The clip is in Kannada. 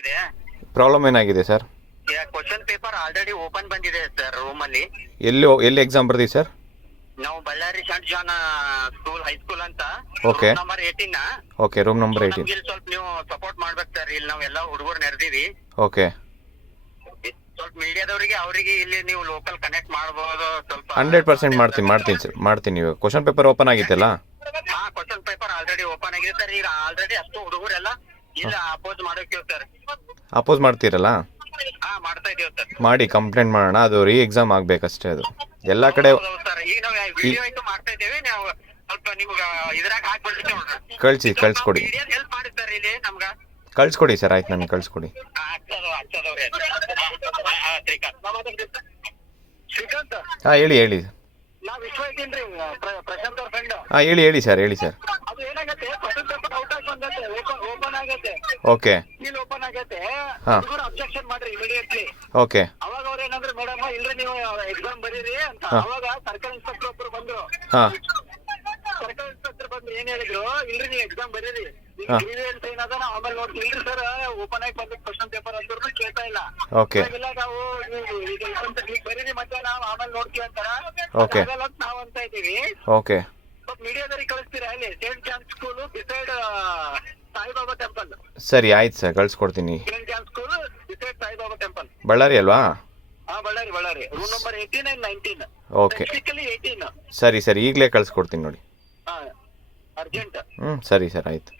ಇದೆ. ಪ್ರಾಬ್ಲಮ್ ಏನಾಗಿದೆ sir? Question paper already open ಬಂದಿದೆ ಸರ್ ರೂಮಲ್ಲಿ. ಎಲ್ಲಿ ಎಕ್ಸಾಮ್ ಬರ್ದಿ ಸರ್? ನಾವು Ballari saint John school high school ಅಂತ. Okay. Number 18. Okay, room number 18. ಇಲ್ಲಿ ಸ್ವಲ್ಪ ನೀವು ಸಪೋರ್ಟ್ ಮಾಡ್ಬೇಕು ಸರ್. ಇಲ್ಲಿ ನಾವೆಲ್ಲ ಹುಡುಗರು ನೆರೆದಿವಿ. ಓಕೆ, ಸ್ವಲ್ಪ ಮೀಡಿಯಾದವರಿಗೆ ಅವರಿಗೆ ಇಲ್ಲಿ ನೀವು ಲೋಕಲ್ ಕನೆಕ್ಟ್ ಮಾಡಬಹುದು ಸ್ವಲ್ಪ. 100% ಮಾಡ್ತೀನಿ ಸರ್, ಮಾಡ್ತೀನಿ. ಇವಾಗ ಕ್ವಶನ್ ಪೇಪರ್ ಓಪನ್ ಆಗಿತ್ತಲ್ಲ? ಹಾ, ಕ್ವಶನ್ ಪೇಪರ್ ಆಲ್ರೆಡಿ ಓಪನ್ ಆಗಿದೆ ಸರ್. ಈಗ ಆಲ್ರೆಡಿ ಅಷ್ಟು ಹುಡುಗರೆಲ್ಲ ಇಲ್ಲ ಅಪೋಸ್ ಮಾಡೋಕೆ ಸರ್. ಅಪೋಸ್ ಮಾಡ್ತೀರಲ್ಲ? ಹಾ, ಮಾಡ್ತಾ ಇದೀವಿ ಸರ್. ಮಾಡಿ ಕಂಪ್ಲೇಂಟ್ ಮಾಡೋಣ. ಅದು ರೀ ಎಕ್ಸಾಮ್ ಆಗಬೇಕಷ್ಟೇ. ಅದು ಎಲ್ಲ ಕಡೆ ಸರ್ ಈಗ ನಾವು ವಿಡಿಯೋ ಆಯ್ತು ಮಾಡ್ತಾ ಇದ್ದೇವೆ. ನಾವು ಸ್ವಲ್ಪ ನಿಮ್ಗೆ ಇದ್ರಾಗ ಹಾಕ್ಬಿಡ್ತೀವಿ. ಕಳಿಸ್ಕೊಡಿ. ಹೆಲ್ಪ್ ಮಾಡಿ ಸರ್ ಇಲ್ಲಿ ನಮ್ಗೆ. ಕಳಿಸ್ಕೊಡಿ ಸರ್. ಆಯ್ತು, ನನಗೆ ಕಳಿಸ್ಕೊಡಿ. ಶ್ರೀಕಾಂತ್, ಹಾಂ, ಹೇಳಿ. ನಾ ವಿಶ್ವ ಇದ್ದೀನ್ರಿ, ಪ್ರಶಾಂತ್ ಅವ್ರ ಫ್ರೆಂಡ್. ಹಾಂ, ಹೇಳಿ ಸರ್. ಅದು ಏನಾಗತ್ತೆ, ಕ್ವಶನ್ ಪೇಪರ್ ಔಟ್ ಆಗಿ ಬಂದತ್ತೆ, ಓಪನ್ ಆಗತ್ತೆ. ಓಕೆ, ಇಲ್ಲಿ ಓಪನ್ ಆಗತ್ತೆ. ಹಾ. ಅಬ್ಜೆಕ್ಷನ್ ಮಾಡ್ರಿ ಇಮಿಡಿಯೇಟ್ಲಿ. ಓಕೆ, ಅವಾಗ ಅವ್ರ ಏನಂದ್ರೆ, ಮೇಡಮ್ ಇಲ್ರಿ ನೀವು ಎಕ್ಸಾಮ್ ಬರೀರಿ ಅಂತ. ಹಾ. ಅವಾಗ ಸರ್ಕಲ್ ಇನ್ಸ್ಪೆಕ್ಟರ್ ಒಬ್ರು ಬಂದ್ರು. ಹಾಂ, ಸರ್ಕಲ್ ಇನ್ಸ್ಪೆಕ್ಟರ್ ಬಂದು ಏನ್ ಹೇಳಿದ್ರು, ಇಲ್ರಿ ನೀವು ಎಕ್ಸಾಮ್ ಬರೀರಿ, ಹಾ. ಗ್ರೀವಿಯನ್ಸ್ ಏನದ ನಾವು ಆಮೇಲೆ ನೋಡ್ತೀವಿ. ಇಲ್ರಿ ಸರ್, ಓಪನ್ ಆಗಿ ಬಂದ ಕ್ವಶನ್ ಪೇಪರ್ ಅಂದ್ರೂ ಕೇಳ್ತಾ ಇಲ್ಲ. ಓಕೆ, ಇಲ್ಲ ನಾವು ಈಗ ಬರೀರಿ ಮತ್ತೆ ನಾವು ಆಮೇಲೆ ನೋಡ್ತೀವಿ ಅಂತಾರ. ಓಕೆ. ನಾವು ಅಂತ ಇದ್ದೀವಿ. ಓಕೆ. ಸ್ವಲ್ಪ ಮೀಡಿಯಾದವ್ರಿಗೆ ಕಳಿಸ್ತೀರಾ ಇಲ್ಲಿ saint John school beside Saibaba temple. ಸರಿ, ಆಯ್ತು ಸರ್, ಕಳಿಸ್ಕೊಡ್ತೀನಿ. Saint John school beside Saibaba temple, Ballari ಅಲ್ವಾ? ಹಾ, Ballari. Room number 18 and 19. Okay, Technically 18. ಸರಿ, ಈಗಲೇ ಕಳಿಸ್ಕೊಡ್ತೀನಿ ನೋಡಿ. ಹಾ, ಅರ್ಜೆಂಟ್. ಸರಿ ಸರ್, ಆಯಿತು.